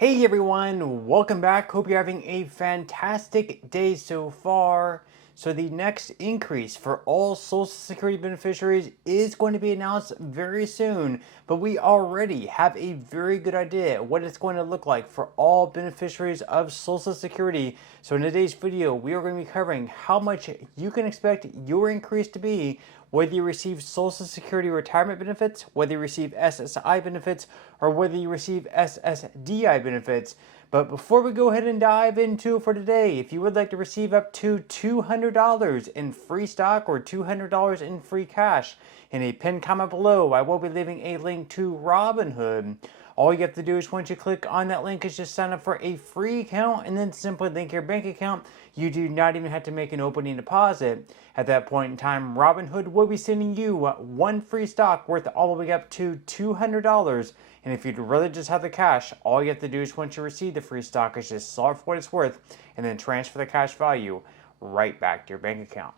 Hey everyone, welcome back. Hope you're having a fantastic day so far. So the next increase for all Social Security beneficiaries is going to be announced very soon, but we already have a very good idea what it's going to look like for all beneficiaries of Social Security. So in today's video, we are going to be covering how much you can expect your increase to be, whether you receive Social Security retirement benefits, whether you receive SSI benefits, or whether you receive SSDI benefits. But before we go ahead and dive into it for today, if you would like to receive up to $200 in free stock or $200 in free cash, in a pinned comment below, I will be leaving a link to Robinhood. All you have to do is once you click on that link is just sign up for a free account and then simply link your bank account. You do not even have to make an opening deposit. At that point in time, Robinhood will be sending you one free stock worth all the way up to $200. And if you'd rather just have the cash, all you have to do is once you receive the free stock is just sell it for what it's worth and then transfer the cash value right back to your bank account.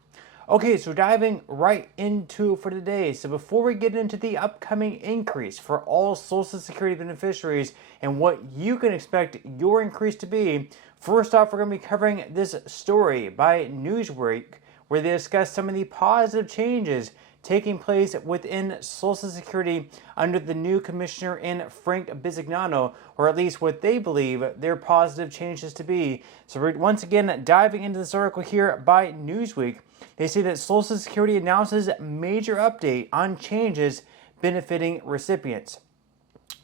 Okay, so diving right into it for today. So before we get into the upcoming increase for all Social Security beneficiaries and what you can expect your increase to be, first off, we're going to be covering this story by Newsweek where they discuss some of the positive changes taking place within Social Security under the new commissioner in Frank Bisignano, or at least what they believe their positive changes to be. So we're once again diving into this article here by Newsweek. They say that Social Security announces major update on changes benefiting recipients.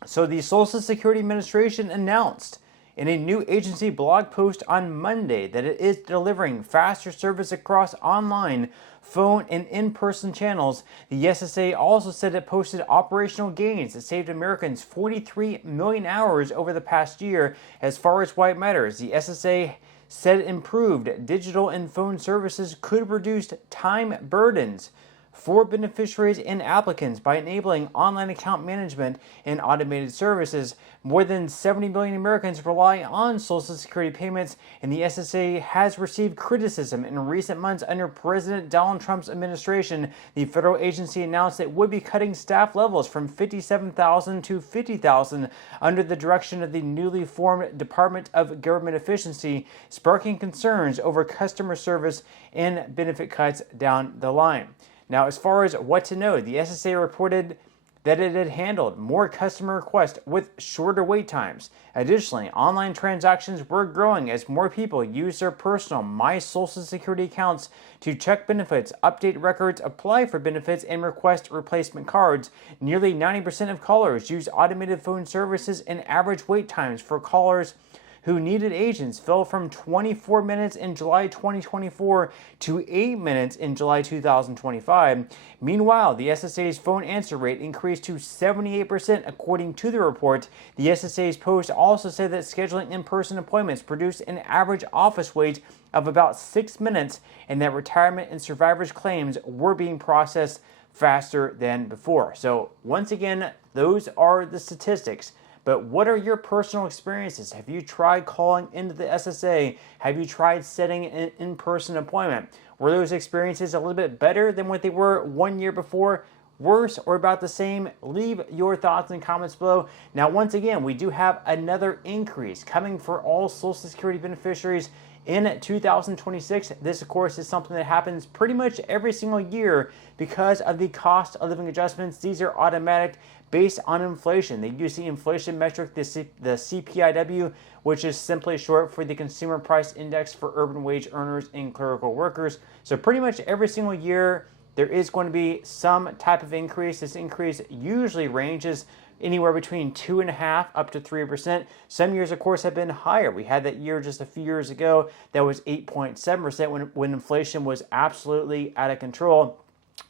So the Social Security Administration announced in a new agency blog post on Monday that it is delivering faster service across online, phone, and in-person channels. The SSA also said it posted operational gains that saved Americans 43 million hours over the past year. As far as why it matters, the SSA said improved digital and phone services could reduce time burdens for beneficiaries and applicants by enabling online account management and automated services. More than 70 million Americans rely on Social Security payments, and the SSA has received criticism in recent months under President Donald Trump's administration. The federal agency announced it would be cutting staff levels from 57,000 to 50,000 under the direction of the newly formed Department of Government Efficiency, sparking concerns over customer service and benefit cuts down the line. Now, as far as what to know, the SSA reported that it had handled more customer requests with shorter wait times. Additionally, online transactions were growing as more people use their personal My Social Security accounts to check benefits, update records, apply for benefits, and request replacement cards. Nearly 90% of callers use automated phone services, and average wait times for callers who needed agents fell from 24 minutes in July 2024 to 8 minutes in July 2025. Meanwhile, the SSA's phone answer rate increased to 78% according to the report. The SSA's post also said that scheduling in-person appointments produced an average office wait of about 6 minutes and that retirement and survivors' claims were being processed faster than before. So once again, those are the statistics. But what are your personal experiences? Have you tried calling into the SSA? Have you tried setting an in-person appointment? Were those experiences a little bit better than what they were 1 year before? Worse or about the same? Leave your thoughts and comments below. Now, once again, we do have another increase coming for all Social Security beneficiaries in 2026. This, of course, is something that happens pretty much every single year because of the cost of living adjustments. These are automatic based on inflation. They use the inflation metric, the CPIW, which is simply short for the Consumer Price Index for urban wage earners and clerical workers. So pretty much every single year, there is going to be some type of increase. This increase usually ranges anywhere between 2.5% up to 3%. Some years, of course, have been higher. We had that year just a few years ago that was 8.7% when inflation was absolutely out of control.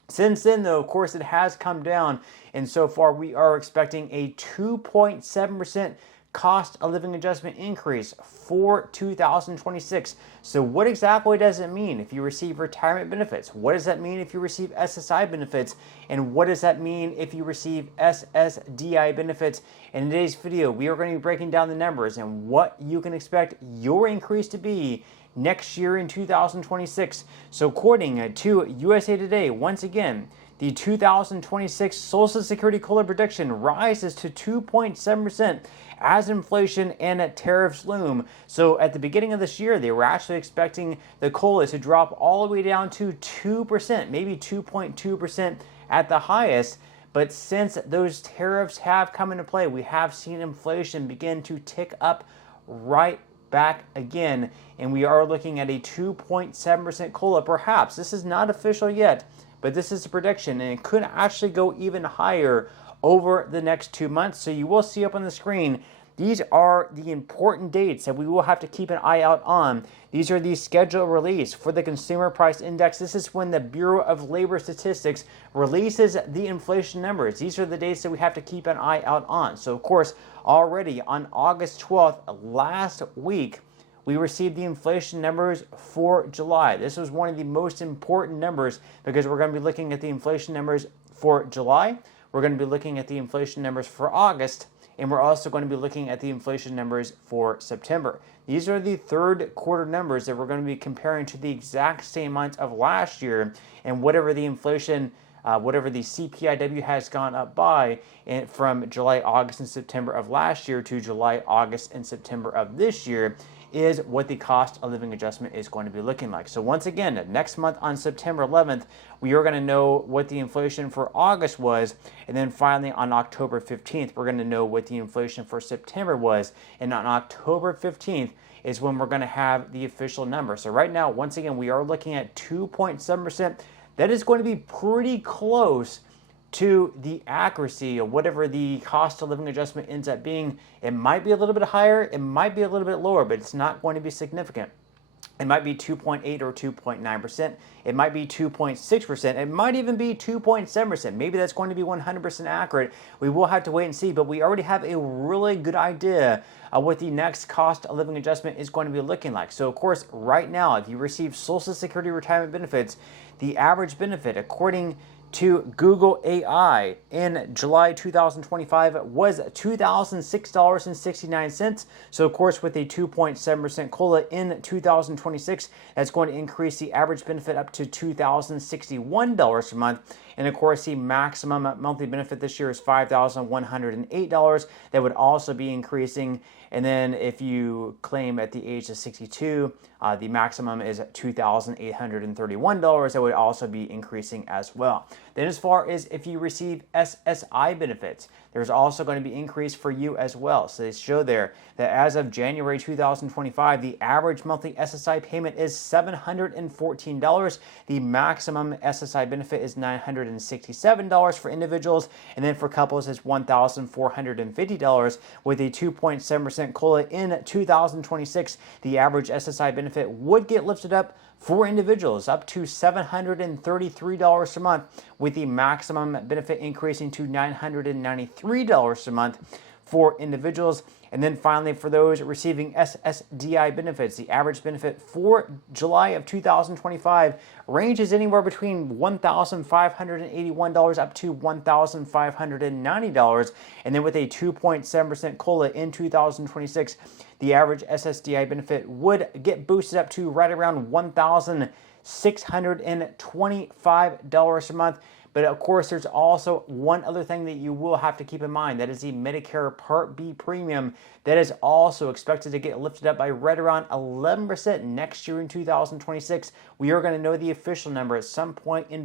Since then, though, of course, it has come down, and so far we are expecting a 2.7% cost of living adjustment increase for 2026. So what exactly does it mean if you receive retirement benefits? What does that mean if you receive SSI benefits? And what does that mean if you receive SSDI benefits? In today's video, we are going to be breaking down the numbers and what you can expect your increase to be next year in 2026. So according to USA Today, once again, the 2026 Social Security COLA prediction rises to 2.7% as inflation and tariffs loom. So at the beginning of this year, they were actually expecting the COLA to drop all the way down to 2%, maybe 2.2% at the highest. But since those tariffs have come into play, we have seen inflation begin to tick up right back again, and we are looking at a 2.7% COLA. Perhaps this is not official yet, but this is a prediction, and it could actually go even higher over the next 2 months. So you will see up on the screen, these are the important dates that we will have to keep an eye out on. These are the scheduled release for the Consumer Price Index. This is when the Bureau of Labor Statistics releases the inflation numbers. These are the dates that we have to keep an eye out on. So of course, already on August 12th, last week, we received the inflation numbers for July. This was one of the most important numbers because we're going to be looking at the inflation numbers for July. We're going to be looking at the inflation numbers for August, and we're also going to be looking at the inflation numbers for September. These are the third quarter numbers that we're going to be comparing to the exact same month of last year, and whatever the inflation, whatever the CPIW has gone up by from July, August, and September of last year to July, August, and September of this year is what the cost of living adjustment is going to be looking like. So once again, next month on September 11th, we are going to know what the inflation for August was, and then finally on October 15th, we're going to know what the inflation for September was, and on October 15th is when we're going to have the official number. So right now, once again, we are looking at 2.7%. That is going to be pretty close to the accuracy of whatever the cost of living adjustment ends up being. It might be a little bit higher, it might be a little bit lower, but it's not going to be significant. It might be 2.8 or 2.9%. It might be 2.6%. It might even be 2.7%. Maybe that's going to be 100% accurate. We will have to wait and see, but we already have a really good idea of what the next cost of living adjustment is going to be looking like. So, of course, right now, if you receive Social Security retirement benefits, the average benefit, according to Google AI in July 2025 was $2,006.69. So of course, with a 2.7% COLA in 2026, that's going to increase the average benefit up to $2,061 per month. And of course, the maximum monthly benefit this year is $5,108. That would also be increasing. And then if you claim at the age of 62, the maximum is $2,831. That would also be increasing as well. Then as far as if you receive SSI benefits, there's also going to be increase for you as well. So they show there that as of January 2025, the average monthly SSI payment is $714. The maximum SSI benefit is $967 for individuals, and then for couples is $1,450 with a 2.7% COLA in 2026. The average SSI benefit would get lifted up for individuals up to $733 a month, with the maximum benefit increasing to $993 a month for individuals. And then finally, for those receiving SSDI benefits, the average benefit for July of 2025 ranges anywhere between $1,581 up to $1,590. And then with a 2.7% COLA in 2026, the average SSDI benefit would get boosted up to right around $1,625 a month. But of course, there's also one other thing that you will have to keep in mind. That is the Medicare Part B premium. That is also expected to get lifted up by right around 11% next year in 2026. We are going to know the official number at some point in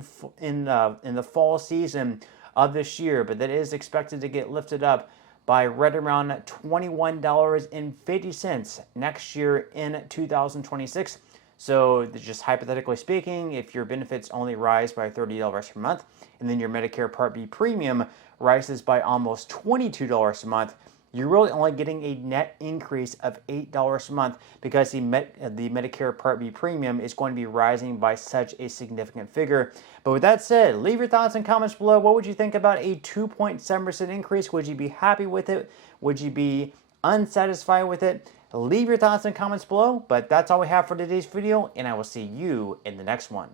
the fall season of this year. But that is expected to get lifted up by right around $21.50 next year in 2026. So just hypothetically speaking, if your benefits only rise by $30 per month, and then your Medicare Part B premium rises by almost $22 a month, you're really only getting a net increase of $8 a month because the Medicare Part B premium is going to be rising by such a significant figure. But with that said, leave your thoughts and comments below. What would you think about a 2.7% increase? Would you be happy with it? Would you be unsatisfied with it? Leave your thoughts and comments below. But that's all we have for today's video, and I will see you in the next one.